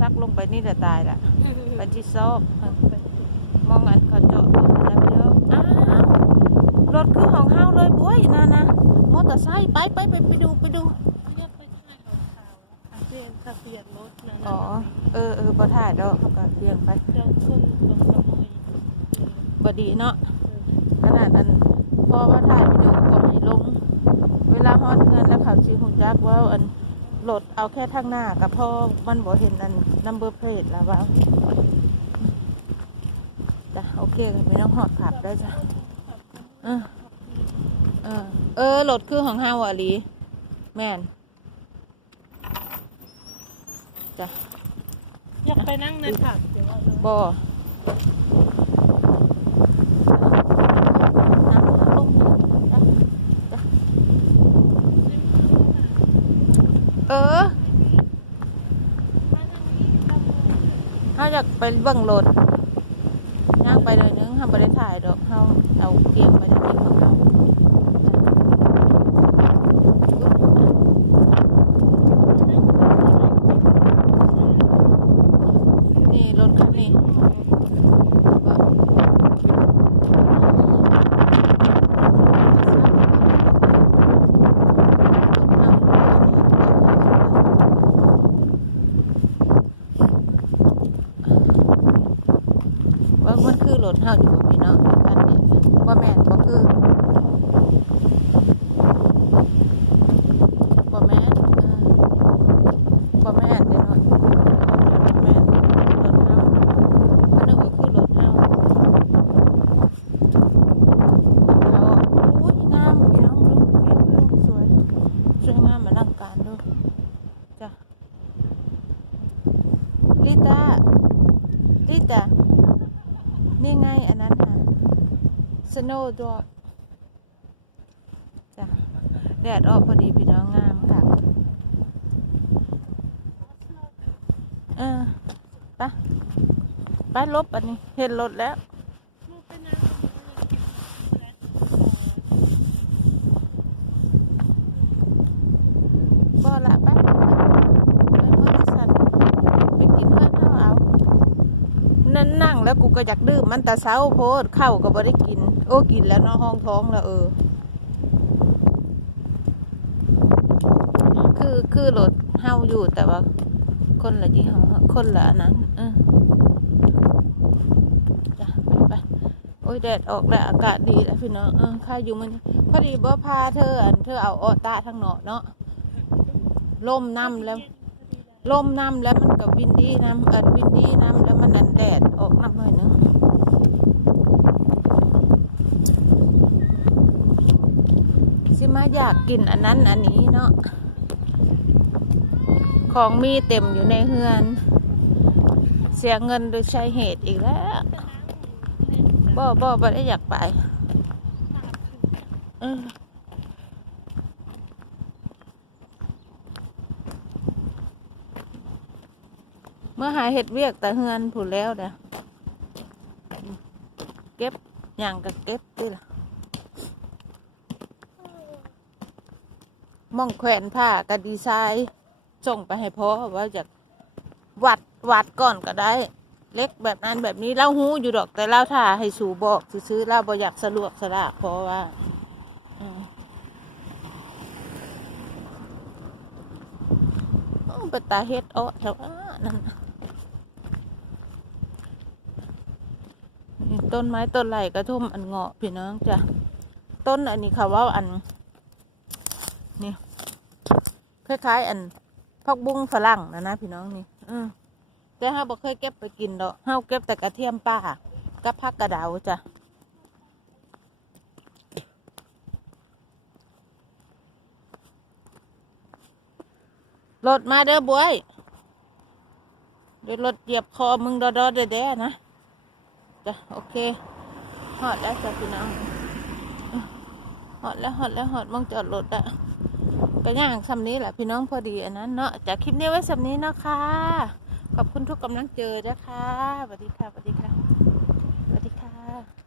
ซักลงไปนี่จะตายละไปที่ซอกมองอันเขาเจาะแล้วเดี๋ยวอ้าวรถคือของเฮาเลยบุ้ยนะนะมอเตอร์ไซค์ไปไปไปไปดูไปดูเรียกไปถ่ายของเขาอาเซียนทะเบียนรถนะอ๋อเออเออบ่ถ่ายดอกเขาก็เรียงไปเจ้าคนตรงขโมยบ่ดีเนาะขนาดนั้นพอว่าถ่ายวิดีโอก็มีลง เวลาฮอดเงินแล้วเขาสิฮู้จักว่าอัน รถเอาแค่ทางหน้ากับพ่อมันบ่เห็นอันนัมเบอร์เพลทแล้วว่าจ้ะโอเคก็ไม่ต้องหอดขับได้จ้ะเออเออเออรถคือของเฮาอะหลีแม่นจ้ะอยากไปนั่งในผับเดี๋ยวว่าเราบ่นั่งลงจ้ะจ้ะเออ เขาอยากไปเบิ่งรถย่างไปเลยนึงทำไปได้ถ่ายดอกเขาเอาเกียงไปในที่ของเขานี่รถคันนี้ว่ามันคือ รถเฮาอยู่บ่พี่น้องคันนี้ว่าแม่นบ่คือบ่แม่นบ่แม่นเด้อเนาะบ่แม่นรถเฮาอันนึกว่าคือรถเฮาเขาอุ้ยงามพี่น้องดูวิวสวยสวยงามอลังการดูจ้ะลิตาลิตา นี่ไงอันนั้นค่ะ snow drop จ้ะแดดออกพอดีพี่น้องงามค่ะเออไปไปลบอันนี้ เห็นรถแล้วบ่ละไปไปบริษัทไปกินเพื่อนเอาเอา นั่งแล้วกูก็อยากดื่มมันแต่เช้าโพดข้าวก็บ่ได้กิน โอ้กินแล้วเนาะห้องท้องแล้วเออ คือคือรถเฮาอยู่แต่ว่า คนละยี่ห้อคนละนนั้นเออจ้ะไปโอ้ยแดดออกแล้วอากาศดีแล้วพี่น้องเออใครอยู่มันพอดีบ่พาเธออันเธอเอาออตาทางเนาะเนาะลมน้ำแล้วลมน้ำแล้วมันกับวินดี้น้ำเอินวินดี้น้ำแล้วมันอันแดดออกน้ำหน่อยนึงสิ มาอยากกินอันนั้นอันนี้เนาะของมีเต็มอยู่ในเฮือน เสียเงินโดยใช้เหตุอีกแล้วบ่บ่บ่ได้อยากไปเมื่อหายเห็ดเวียกแต่เฮือนผูดแล้วเด้อเก็บอย่างก็เก็บดิล่ะ มองแขวนผ้าก็ดีไซน์ส่งไปให้พ่อว่าจะวัดวัดก่อนก็ได้ เล็กแบบนั้นแบบนี้เล่าหูอยู่ดอกแต่เล่าท่าให้สู่บอกซื้อเล่าบอยากสะดวกสะดากเพราะว่าเป็นตาเฮ็ดอ้อแถวอ้านั่นต้นไม้ต้นไหลกระทุ่มอันเงาะพี่น้องจ้ะต้นอันนี้เขาว่าอันนี่ คล้ายๆ อันผักบุ้งฝรั่งนะนะพี่น้องนี่อืมแต่ห้าบ่เคยเก็บไปกินดอกห้าเก็บแต่กระเทียมป่ากับผักกระดาวจ้ะรถมาเด้อบวยเดี๋ยวรถเหยียบคอมึงดอดอเด้ๆนะจ้ะโอเคหอดแล้วจ้ะพี่น้องหอดแล้วหอดแล้วหอดมองจอดรถอะ ก็ย่างสำนี้แหละพี่น้องพอดีอันนั้นเนาะจากคลิปนี้ไว้สำนี้นะคะขอบคุณทุกกำลังเจอนะคะสวัสดีค่ะสวัสดีค่ะสวัสดีค่ะ